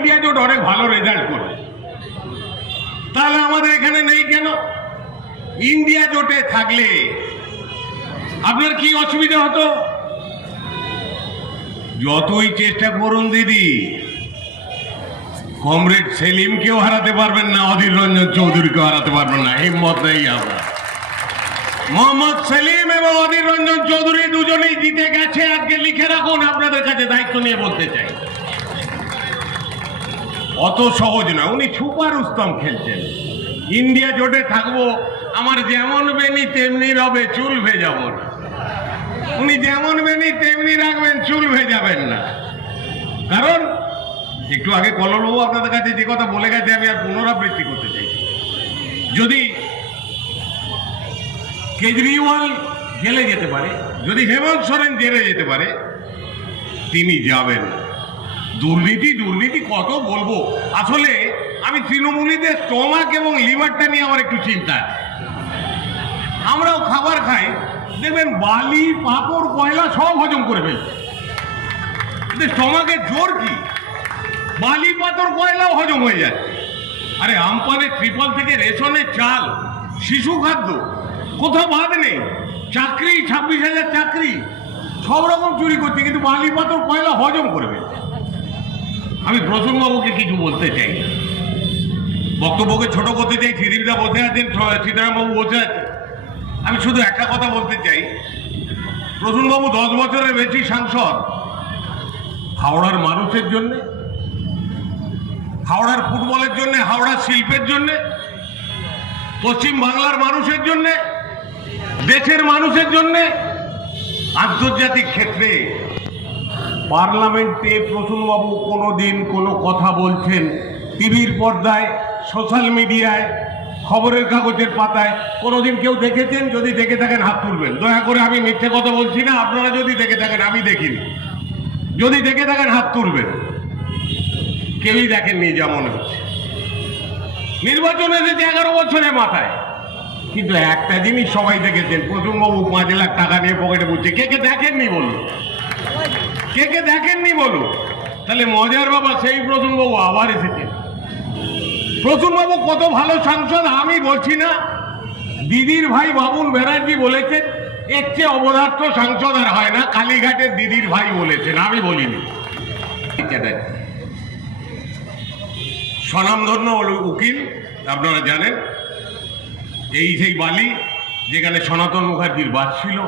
India জোট অনেক ভালো রেজাল্ট করবে তাহলে আমাদের এখানে নেই কেন? ইন্ডিয়া জোটে থাকলে আপনার কি অসুবিধা হতো? যতই চেষ্টা করুন দিদি, কমরেড সেলিমকেও হারাতে পারবেন না, অধীর রঞ্জন চৌধুরীকেও হারাতে পারবেন না, হিম্মত নেই আমরা। মোহাম্মদ সেলিম এবং অধীর রঞ্জন চৌধুরী দুজনেই জিতে গেছে, আজকে লিখে রাখুন, আপনাদের কাছে দায়িত্ব নিয়ে বলতে চাই। অত সহজ না উনি ছুপার উস্তম খেলছেন। ইন্ডিয়া জোটে থাকব, আমার যেমন বেনি তেমনি রবে, চুল ভেজাবো না উনি যেমন বেনি তেমনি রাখবেন, চুল ভেজাবেন না। কারণ, একটু আগে কলবাবু আপনাদের কাছে যে কথা বলে গেছে, আমি আর পুনরাবৃত্তি করতে চাই। যদি কেজরিওয়াল জেলে যেতে পারে, যদি হেমন্ত সোরেন জেলে যেতে পারে, তিনি যাবেন না। দুর্নীতি দুর্নীতি কত বলব? আসলে আমি তৃণমূলীদের স্টমাক এবং লিভারটা নিয়ে আমার একটু চিন্তা। আমরাও খাবার খাই, দেখবেন বালি, পাপড়, কয়লা সব হজম করে ফেলছে। স্টমাকের জোর কি? বালি পাথর কয়লাও হজম হয়ে যাচ্ছে। আরে আমপানের ত্রিপল থেকে রেশনের চাল, শিশু খাদ্য, কোথাও বাদ নেই। চাকরি, ছাব্বিশ হাজার চাকরি, সব রকম চুরি করছে, কিন্তু বালি পাথর কয়লা হজম করে ফেলছে। আমি প্রসূনবাবুকে কিছু বলতে চাই। বক্তব্যকে ছোট করতে চাই শ্রীদীপদা বসে আছেন সীতারামবাবু বসে আছেন। আমি শুধু একটা কথা বলতে চাই। প্রসূনবাবু দশ বছরের বেশি সাংসদ। হাওড়ার মানুষের জন্যে, হাওড়ার ফুটবলের জন্য, হাওড়ার শিল্পের জন্য, পশ্চিম বাংলার মানুষের জন্য, দেশের মানুষের জন্য, আন্তর্জাতিক ক্ষেত্রে পার্লামেন্টে প্রথমবাবু কোনো দিন কোনো কথা বলছেন। টিভির পর্দায়, সোশ্যাল মিডিয়ায়, খবরের কাগজের পাতায় কোনোদিন কেউ দেখেছেন? যদি দেখে থাকেন, হাত তুলবেন। দয়া করে আমি মিথ্যে কথা বলছি না, আপনারা যদি দেখে থাকেন, আমি দেখিনি। যদি দেখে থাকেন, হাত তুলবেন। কেউই দেখেননি যা মনে হচ্ছে। নির্বাচন এসেছে এগারো বছরের মাথায়। কিন্তু একটা জিনিস সবাই দেখেছেন প্রথমবাবু পাঁচ লাখ টাকা নিয়ে পকেটে বুঝছে কে কে দেখেননি বলুন? কে কে দেখেননি বলুন? তাহলে মজার বাবা সেই প্রথমবাবু আবার এসেছেন। প্রথমবাবু কত ভালো সাংসদ, আমি বলছি না। দিদির ভাই বাবুন ব্যানার্জি বলেছেন, এর চেয়ে অবদার্থ সাংসদ আর হয় না, কালীঘাটের দিদির ভাই বলেছেন, আমি বলিনি। স্বনামধন্য হল- উকিল, আপনারা জানেন, এই সেই বালি যেখানে সনাতন মুখার্জির বাস ছিল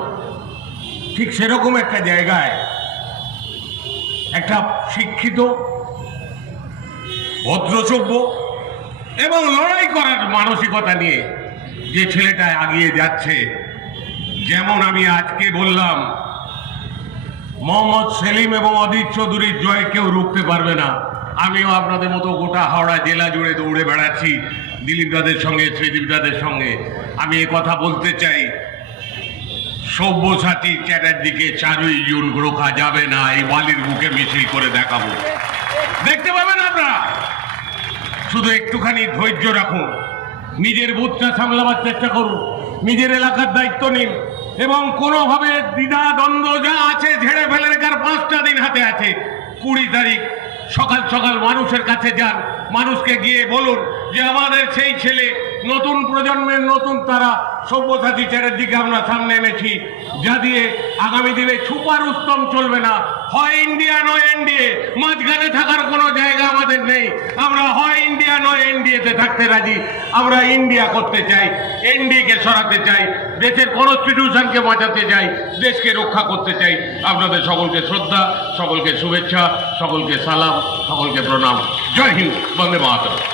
ঠিক সেরকম একটা জায়গায় একটা শিক্ষিত, ভদ্রসভ্য এবং লড়াই করার মানসিকতা নিয়ে যে ছেলেটা এগিয়ে যাচ্ছে। যেমন আমি আজকে বললাম, মোহাম্মদ সেলিম এবং অদিত চৌধুরীর জয় কেউ রুখতে পারবে না। আমিও আপনাদের মতো গোটা হাওড়া জেলা জুড়ে দৌড়ে বেড়াচ্ছি দিলীপ দাদের সঙ্গে, শ্রীদীপ দাদের সঙ্গে। আমি কথা বলতে চাই সব্যসাচী চ্যাটার্জিকে চারই জুন রোখা যাবে না, এই বালির বুকে মিছিল করে দেখাবো। দেখতে পাবেন আপনারা? শুধু একটুখানি ধৈর্য রাখুন। নিজের বুথটা সামলাবার চেষ্টা করুন। নিজের এলাকার দায়িত্ব নিন এবং কোনোভাবে দ্বিধা দ্বন্দ্ব যা আছে ঝেড়ে ফেলে রেখার পাঁচটা দিন হাতে আছে। কুড়ি তারিখ, সকাল সকাল মানুষের কাছে যান। মানুষকে গিয়ে বলুন যে আমাদের সেই ছেলে নতুন প্রজন্মের নতুন তারা সব্যসাচী চ্যাটার্জিকে আমরা সামনে এনেছি, যা দিয়ে আগামী দিনে ছুপার উত্তম চলবে না। হয় ইন্ডিয়া নয় এনডিএ মাঝখানে থাকার কোনো জায়গা আমাদের নেই। আমরা হয় ইন্ডিয়া নয় এনডিএতে থাকতে রাজি। আমরা ইন্ডিয়া করতে চাই এনডিএকে সরাতে চাই, দেশের কনস্টিটিউশনকে বাঁচাতে চাই, দেশকে রক্ষা করতে চাই। আপনাদের সকলকে শ্রদ্ধা, সকলকে শুভেচ্ছা, সকলকে সালাম, সকলকে প্রণাম। জয় হিন্দ, বন্দে মাতরম।